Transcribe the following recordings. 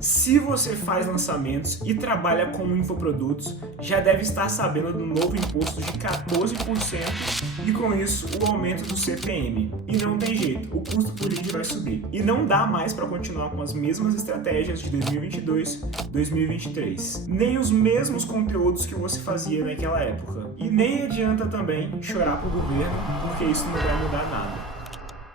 Se você faz lançamentos e trabalha com infoprodutos, já deve estar sabendo do novo imposto de 14% e com isso o aumento do CPM. E não tem jeito, o custo por lead vai subir. E não dá mais para continuar com as mesmas estratégias de 2022, 2023. Nem os mesmos conteúdos que você fazia naquela época. E nem adianta também chorar pro governo, porque isso não vai mudar nada.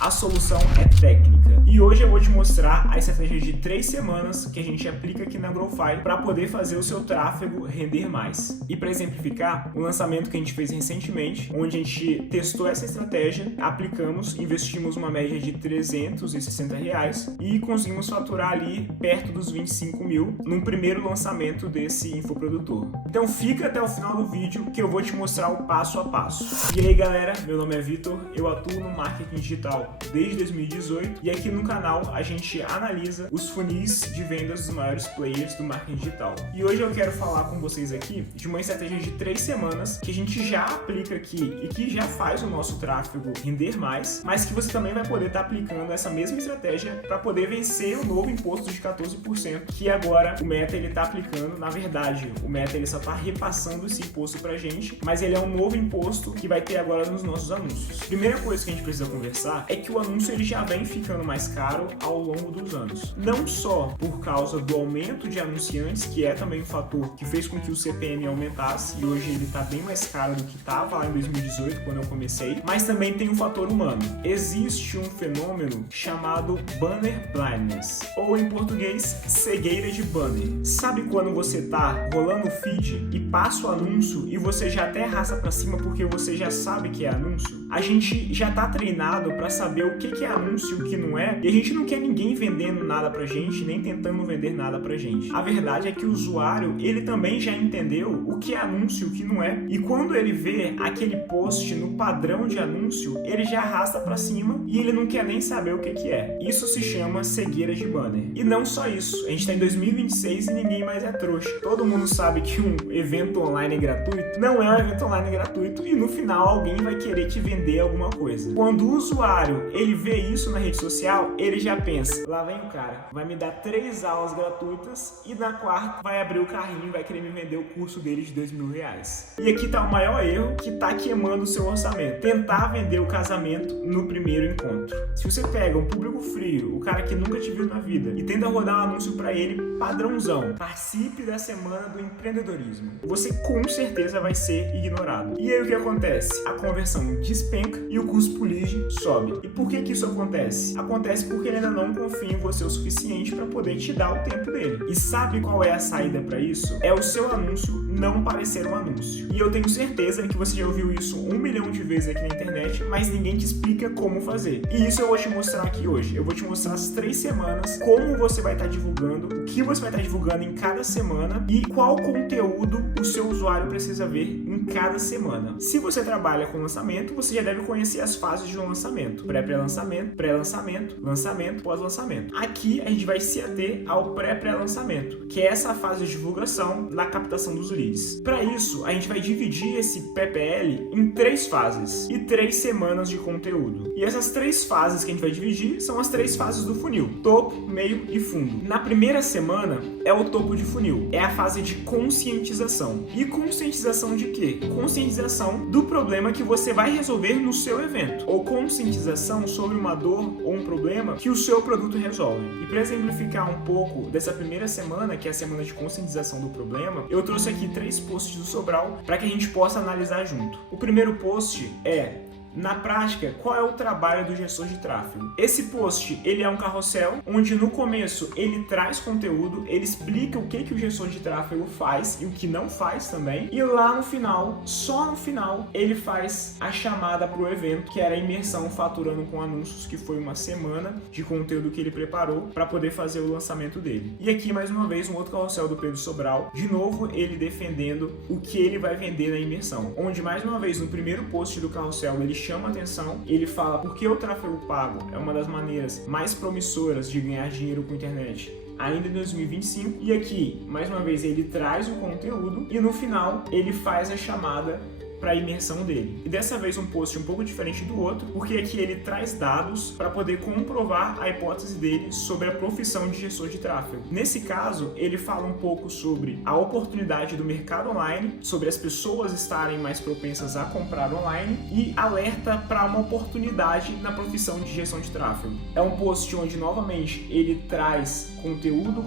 A solução é técnica. E hoje eu vou te mostrar a estratégia de 3 semanas que a gente aplica aqui na Growfy para poder fazer o seu tráfego render mais. E para exemplificar, o lançamento que a gente fez recentemente, onde a gente testou essa estratégia, aplicamos, investimos uma média de R$360 e conseguimos faturar ali perto dos 25 mil num primeiro lançamento desse infoprodutor. Então fica até o final do vídeo que eu vou te mostrar o passo a passo. E aí galera, meu nome é Vitor, eu atuo no marketing digital desde 2018 e aqui no canal a gente analisa os funis de vendas dos maiores players do marketing digital. E hoje eu quero falar com vocês aqui de uma estratégia de 3 semanas que a gente já aplica aqui e que já faz o nosso tráfego render mais, mas que você também vai poder estar aplicando essa mesma estratégia para poder vencer o novo imposto de 14% que agora o Meta ele está aplicando. Na verdade, o Meta ele só está repassando esse imposto para a gente, mas ele é um novo imposto que vai ter agora nos nossos anúncios. Primeira coisa que a gente precisa conversar é que o anúncio ele já vem ficando mais caro ao longo dos anos. Não só por causa do aumento de anunciantes, que é também um fator que fez com que o CPM aumentasse e hoje ele está bem mais caro do que estava lá em 2018 quando eu comecei, mas também tem um fator humano. Existe um fenômeno chamado banner blindness, ou em português, cegueira de banner. Sabe quando você está rolando o feed e passa o anúncio e você já até arrasta para cima porque você já sabe que é anúncio? A gente já está treinado para saber o que é anúncio e o que não é, e a gente não quer ninguém vendendo nada pra gente, nem tentando vender nada pra gente. A verdade é que o usuário, ele também já entendeu o que é anúncio e o que não é, e quando ele vê aquele post no padrão de anúncio, ele já arrasta pra cima e ele não quer nem saber o que é. Isso se chama cegueira de banner. E não só isso, a gente tá em 2026 e ninguém mais é trouxa. Todo mundo sabe que um evento online gratuito não é um evento online gratuito e no final alguém vai querer te vender alguma coisa. Quando o usuário ele vê isso na rede social, ele já pensa, lá vem o cara, vai me dar 3 aulas gratuitas e na quarta vai abrir o carrinho e vai querer me vender o curso dele de R$2.000. E aqui tá o maior erro que tá queimando o seu orçamento, tentar vender o casamento no primeiro encontro. Se você pega um público frio, o cara que nunca te viu na vida, e tenta rodar um anúncio para ele padrãozão, participe da semana do empreendedorismo, você com certeza vai ser ignorado. E aí o que acontece? A conversão despenca e o custo por lead sobe. E por que isso acontece? Acontece porque ele ainda não confia em você o suficiente para poder te dar o tempo dele. E sabe qual é a saída para isso? É o seu anúncio não parecer um anúncio. E eu tenho certeza que você já ouviu isso 1 milhão de vezes aqui na internet, mas ninguém te explica como fazer. E isso eu vou te mostrar aqui hoje. Eu vou te mostrar as 3 semanas, como você vai estar divulgando, o que você vai estar divulgando em cada semana e qual conteúdo o seu usuário precisa ver em cada semana. Se você trabalha com lançamento, você já deve conhecer as fases de um lançamento: pré-lançamento, pré-lançamento, lançamento, pós-lançamento. Aqui a gente vai se ater ao pré-lançamento, que é essa fase de divulgação na captação dos leads. Para isso, a gente vai dividir esse PPL em 3 fases e 3 semanas de conteúdo. E essas 3 fases que a gente vai dividir são as 3 fases do funil: topo, meio e fundo. Na primeira semana é o topo de funil, é a fase de conscientização. E conscientização de quê? Conscientização do problema que você vai resolver no seu evento, ou conscientização sobre uma dor ou um problema que o seu produto resolve. E para exemplificar um pouco dessa primeira semana, que é a semana de conscientização do problema, eu trouxe aqui 3 posts do Sobral para que a gente possa analisar junto. O primeiro post é: na prática, qual é o trabalho do gestor de tráfego? Esse post, ele é um carrossel, onde no começo ele traz conteúdo, ele explica o que o gestor de tráfego faz e o que não faz também, e lá no final, só no final, ele faz a chamada para o evento, que era a imersão faturando com anúncios, que foi uma semana de conteúdo que ele preparou para poder fazer o lançamento dele. E aqui, mais uma vez, um outro carrossel do Pedro Sobral, de novo ele defendendo o que ele vai vender na imersão, onde mais uma vez, no primeiro post do carrossel, ele chama atenção, ele fala porque o tráfego pago é uma das maneiras mais promissoras de ganhar dinheiro com a internet ainda em 2025, e aqui, mais uma vez, ele traz o conteúdo e no final ele faz a chamada para a imersão dele. E dessa vez um post um pouco diferente do outro, porque aqui ele traz dados para poder comprovar a hipótese dele sobre a profissão de gestor de tráfego. Nesse caso, ele fala um pouco sobre a oportunidade do mercado online, sobre as pessoas estarem mais propensas a comprar online e alerta para uma oportunidade na profissão de gestão de tráfego. É um post onde, novamente, ele traz conteúdo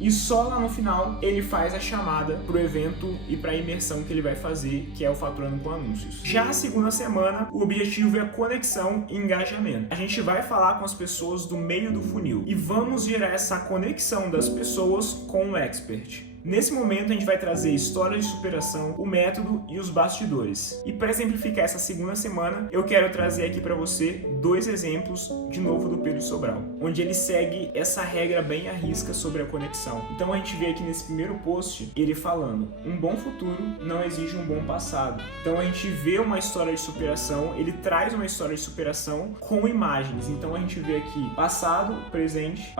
e só lá no final ele faz a chamada pro evento e pra imersão que ele vai fazer, que é o Faturando com Anúncios. Já a segunda semana, o objetivo é conexão e engajamento. A gente vai falar com as pessoas do meio do funil e vamos gerar essa conexão das pessoas com o expert. Nesse momento, a gente vai trazer histórias de superação, o método e os bastidores. E para exemplificar essa segunda semana, eu quero trazer aqui para você 2 exemplos, de novo, do Pedro Sobral, onde ele segue essa regra bem à risca sobre a conexão. Então a gente vê aqui nesse primeiro post, ele falando, um bom futuro não exige um bom passado. Então a gente vê uma história de superação, ele traz uma história de superação com imagens. Então a gente vê aqui passado, presente,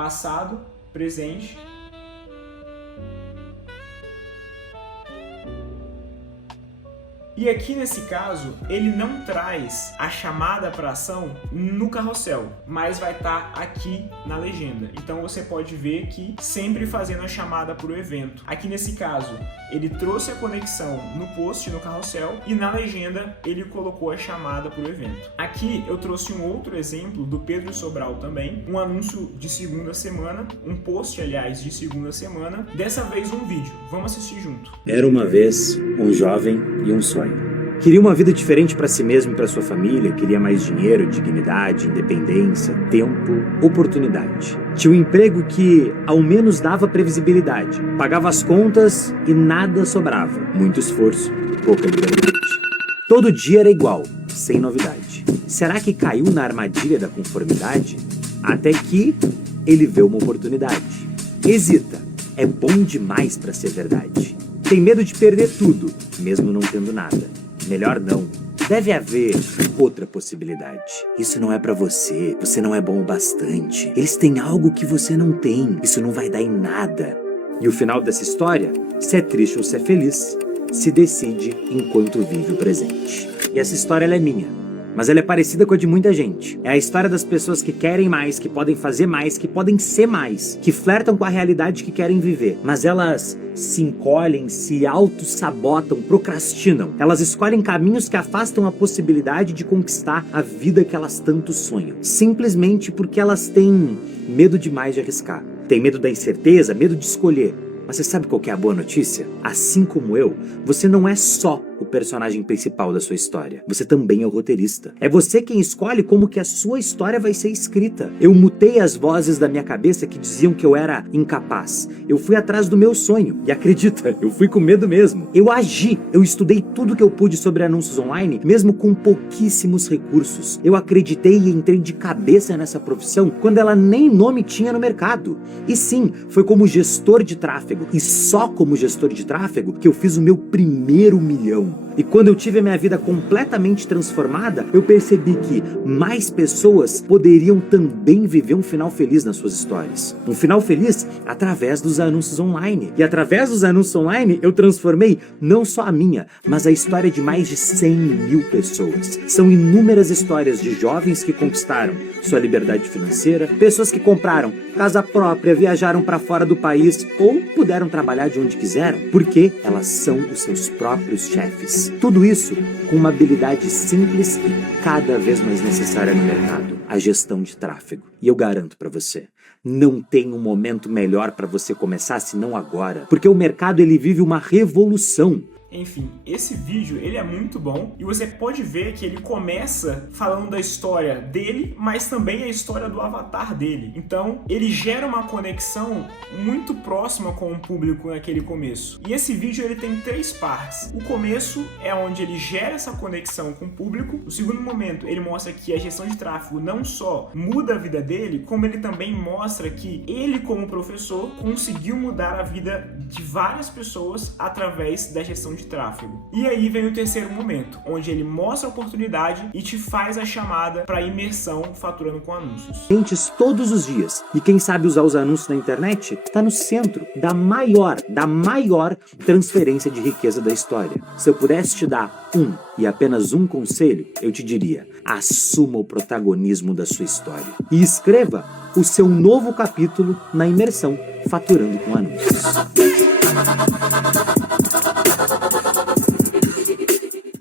E aqui nesse caso, ele não traz a chamada para ação no carrossel, mas vai estar aqui na legenda. Então você pode ver que sempre fazendo a chamada para o evento. Aqui nesse caso, ele trouxe a conexão no post, no carrossel, e na legenda ele colocou a chamada para o evento. Aqui eu trouxe um outro exemplo do Pedro Sobral também, um anúncio de segunda semana, um post, aliás, de segunda semana, dessa vez um vídeo. Vamos assistir junto. Era uma vez um jovem e um sonho. Queria uma vida diferente para si mesmo e para sua família, queria mais dinheiro, dignidade, independência, tempo, oportunidade. Tinha um emprego que ao menos dava previsibilidade, pagava as contas e nada sobrava. Muito esforço e pouca liberdade. Todo dia era igual, sem novidade. Será que caiu na armadilha da conformidade? Até que ele vê uma oportunidade. Hesita, é bom demais para ser verdade. Tem medo de perder tudo, mesmo não tendo nada. Melhor não. Deve haver outra possibilidade. Isso não é pra você. Você não é bom o bastante. Eles têm algo que você não tem. Isso não vai dar em nada. E o final dessa história, se é triste ou se é feliz, se decide enquanto vive o presente. E essa história ela é minha. Mas ela é parecida com a de muita gente. É a história das pessoas que querem mais, que podem fazer mais, que podem ser mais, que flertam com a realidade que querem viver. Mas elas se encolhem, se auto-sabotam, procrastinam. Elas escolhem caminhos que afastam a possibilidade de conquistar a vida que elas tanto sonham. Simplesmente porque elas têm medo demais de arriscar. Têm medo da incerteza, medo de escolher. Mas você sabe qual que é a boa notícia? Assim como eu, você não é só o personagem principal da sua história. Você também é o roteirista. É você quem escolhe como que a sua história vai ser escrita. Eu mutei as vozes da minha cabeça que diziam que eu era incapaz. Eu fui atrás do meu sonho. E acredita, eu fui com medo mesmo. Eu agi. Eu estudei tudo que eu pude sobre anúncios online, mesmo com pouquíssimos recursos. Eu acreditei e entrei de cabeça nessa profissão quando ela nem nome tinha no mercado. E sim, foi como gestor de tráfego, e só como gestor de tráfego, que eu fiz o meu primeiro milhão. E quando eu tive a minha vida completamente transformada, eu percebi que mais pessoas poderiam também viver um final feliz nas suas histórias. Um final feliz através dos anúncios online. E através dos anúncios online, eu transformei não só a minha, mas a história de mais de 100 mil pessoas. São inúmeras histórias de jovens que conquistaram sua liberdade financeira, pessoas que compraram casa própria, viajaram para fora do país ou puderam trabalhar de onde quiseram, porque elas são os seus próprios chefes. Tudo isso com uma habilidade simples e cada vez mais necessária no mercado, a gestão de tráfego. E eu garanto para você, não tem um momento melhor para você começar senão agora, porque o mercado ele vive uma revolução. Enfim, esse vídeo ele é muito bom e você pode ver que ele começa falando da história dele, mas também a história do avatar dele. Então, ele gera uma conexão muito próxima com o público naquele começo. E esse vídeo ele tem 3 partes. O começo é onde ele gera essa conexão com o público. O segundo momento, ele mostra que a gestão de tráfego não só muda a vida dele, como ele também mostra que ele, como professor, conseguiu mudar a vida de várias pessoas através da gestão de de tráfego. E aí vem o terceiro momento, onde ele mostra a oportunidade e te faz a chamada para imersão faturando com anúncios. Clientes todos os dias. E quem sabe usar os anúncios na internet está no centro da maior transferência de riqueza da história. Se eu pudesse te dar e apenas um conselho, eu te diria: assuma o protagonismo da sua história e escreva o seu novo capítulo na imersão Faturando com Anúncios.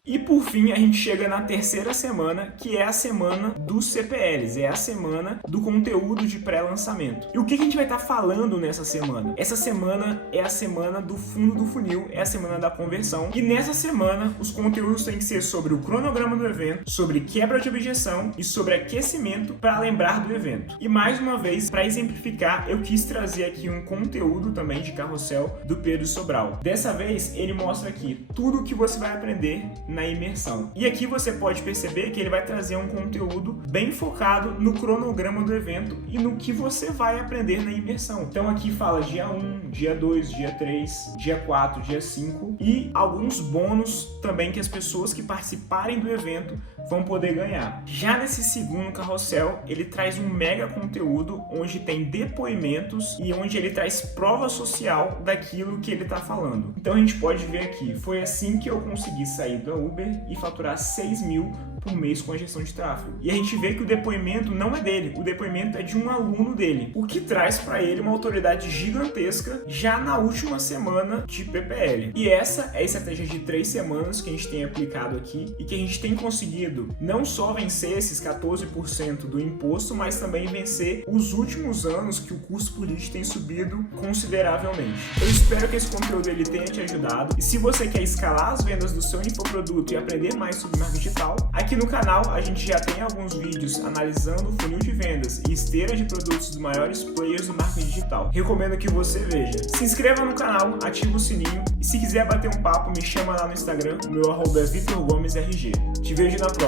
E por fim, a gente chega na terceira semana, que é a semana dos CPLs, é a semana do conteúdo de pré-lançamento. E o que a gente vai estar falando nessa semana? Essa semana é a semana do fundo do funil, é a semana da conversão. E nessa semana, os conteúdos têm que ser sobre o cronograma do evento, sobre quebra de objeção e sobre aquecimento para lembrar do evento. E mais uma vez, para exemplificar, eu quis trazer aqui um conteúdo também de carrossel do Pedro Sobral. Dessa vez, ele mostra aqui tudo o que você vai aprender na imersão. E aqui você pode perceber que ele vai trazer um conteúdo bem focado no cronograma do evento e no que você vai aprender na imersão. Então aqui fala dia 1, dia 2, dia 3, dia 4, dia 5 e alguns bônus também que as pessoas que participarem do evento vão poder ganhar. Já nesse segundo carrossel, ele traz um mega conteúdo onde tem depoimentos e onde ele traz prova social daquilo que ele está falando. Então a gente pode ver aqui, foi assim que eu consegui sair da Uber e faturar 6 mil por mês com a gestão de tráfego. E a gente vê que o depoimento não é dele, o depoimento é de um aluno dele, o que traz para ele uma autoridade gigantesca já na última semana de PPL. E essa é a estratégia de 3 semanas que a gente tem aplicado aqui e que a gente tem conseguido não só vencer esses 14% do imposto, mas também vencer os últimos anos que o custo por lead tem subido consideravelmente. Eu espero que esse conteúdo ele tenha te ajudado e se você quer escalar as vendas do seu infoproduto e aprender mais sobre marketing digital, aqui no canal a gente já tem alguns vídeos analisando o funil de vendas e esteira de produtos dos maiores players do marketing digital. Recomendo que você veja. Se inscreva no canal, ative o sininho e se quiser bater um papo, me chama lá no Instagram, o meu @é VitorGomesRG. Te vejo na próxima.